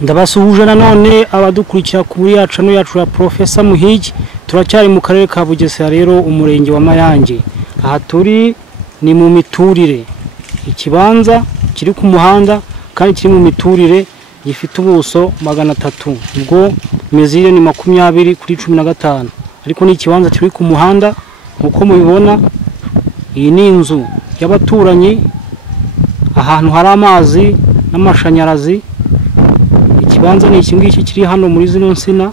Ndabasuhuje nanone abadukurikira kuri yacu ya Professor Muhigi. Turacyari mu karere ka Bugesera rero umurenge wa Mayange. Aha turi ni mu miturire. Ikibanza kiri ku muhanda kandi kiri mu miturire gifite ubuso 300. Ubwo mezire ni 20 kuri 15. Ariko ni ikibanza kiri ku muhanda uko mubibona. Iyi ni inzu y'abaturanyi ahantu hari amazi n'amashanyarazi. Ikibanza ni ikingiki kiri hano muri zino nsina.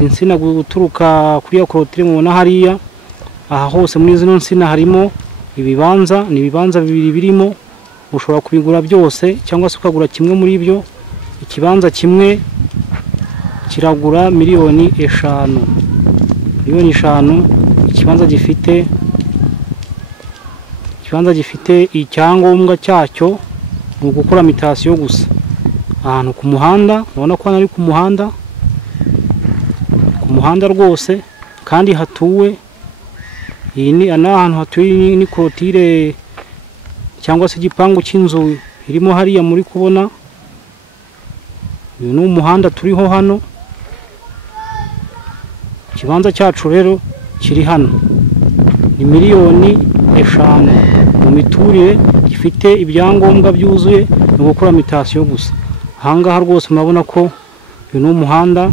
Insina guturuka kuri ya korotire mubona hariya. Aha hose muri zino nsina harimo ibibanza, ni ibibanza bibiri birimo. Ushobora kubigura byose cyangwa se ukagura kimwe muri ibyo. Ikibanza kimwe kiragura miliyoni 5. Miliyoni 5. Ikibanza gifite icyangombwa cyacyo mu gukora mitasiyo gusa. Ahantu ku muhanda, ubona ko ari ku muhanda rwose kandi hatuwe. Iyi ni ahantu hatuye ni korotire cyangwa se igipangu cy'inzu irimo hariya muri kubona. Uyu ni umuhanda turiho hano. Ikibanza cyacu rero kiri hano ni miliyoni 5 mu miturire gifite ibyangombwa byuzuye no gukora mitasiyo gusa. Ahangaha rwose murabona ko uyu ni umuhanda,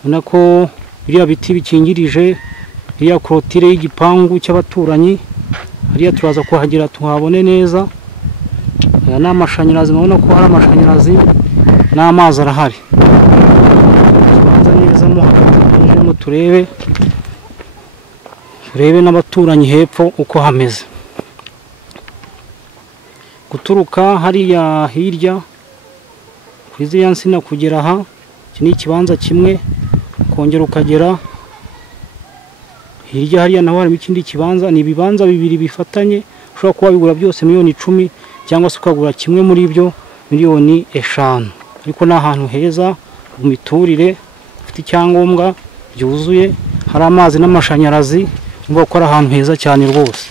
ubona ko biriya biti bikingirije iriya korotire y'igipangu cy'abaturanyi. Hariya turaza kuhagera tuhabone neza. Aya ni amashanyarazi, murabona ko hari amashanyarazi n'amazi arahari. Ikibanza neza mo hagati turebe n'abaturanyi hepfo uko hameze. Guturuka hariya hirya kuri ziriya nsina kugera aha, iki ni ikibanza kimwe. Kongera ukagera hirya hariya naho harimo ikindi kibanza. Ni ibibanza bibiri bifatanye. Ushobora kuba bigura byose miliyoni 10 cyangwa se ukagura kimwe muri ibyo miliyoni 5. Ariko ni ahantu heza mu miturire, ufite icyangombwa byuzuye, hari amazi n'amashanyarazi. Umva ko ari ahantu heza cyane rwose.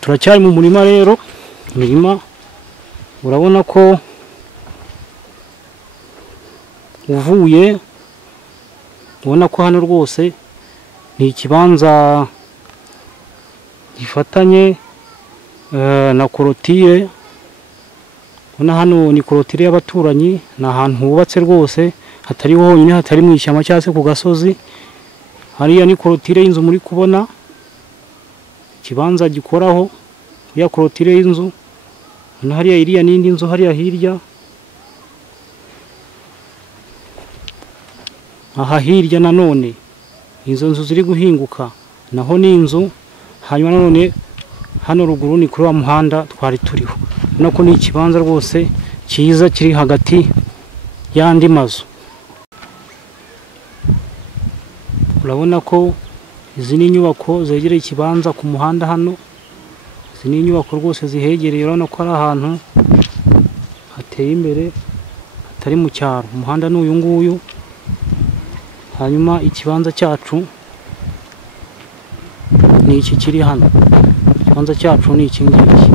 Turacyari mu murima rero. Imirima urabona ko uvuye, ubona ko hano rwose ni ikibanza gifatanye na korotire. Ubona hano ni korotire y'abaturanyi. Ni ahantu hubatse rwose hatari honyine, hatari mu ishyamba cyangwa se ku gasozi. Hariya ni korotire y'inzu muri kubona. Ikibanza gikoraho ya korotire y'inzu. Hariya iriya n'indi nzu hariya hirya. Aha hirya nanone izo nzu ziri guhinguka naho ni inzu. Hanyuma nanone hano ruguru ni kuri wa muhanda twari turiho. Nako ni ikibanza rwose cyiza kiri hagati y'andi mazu. Urabona ko izi ni inyubako zegereye ikibanza ku muhanda hano. Izi ni inyubako rwose zihegereye. Urabona ko ari ahantu hateye imbere, hatari mu cyaro. Umuhanda ni uyu nguyu. Hanyuma ikibanza cyacu ni iki kiri hano. Ikibanza cyacu ni iki ngiki.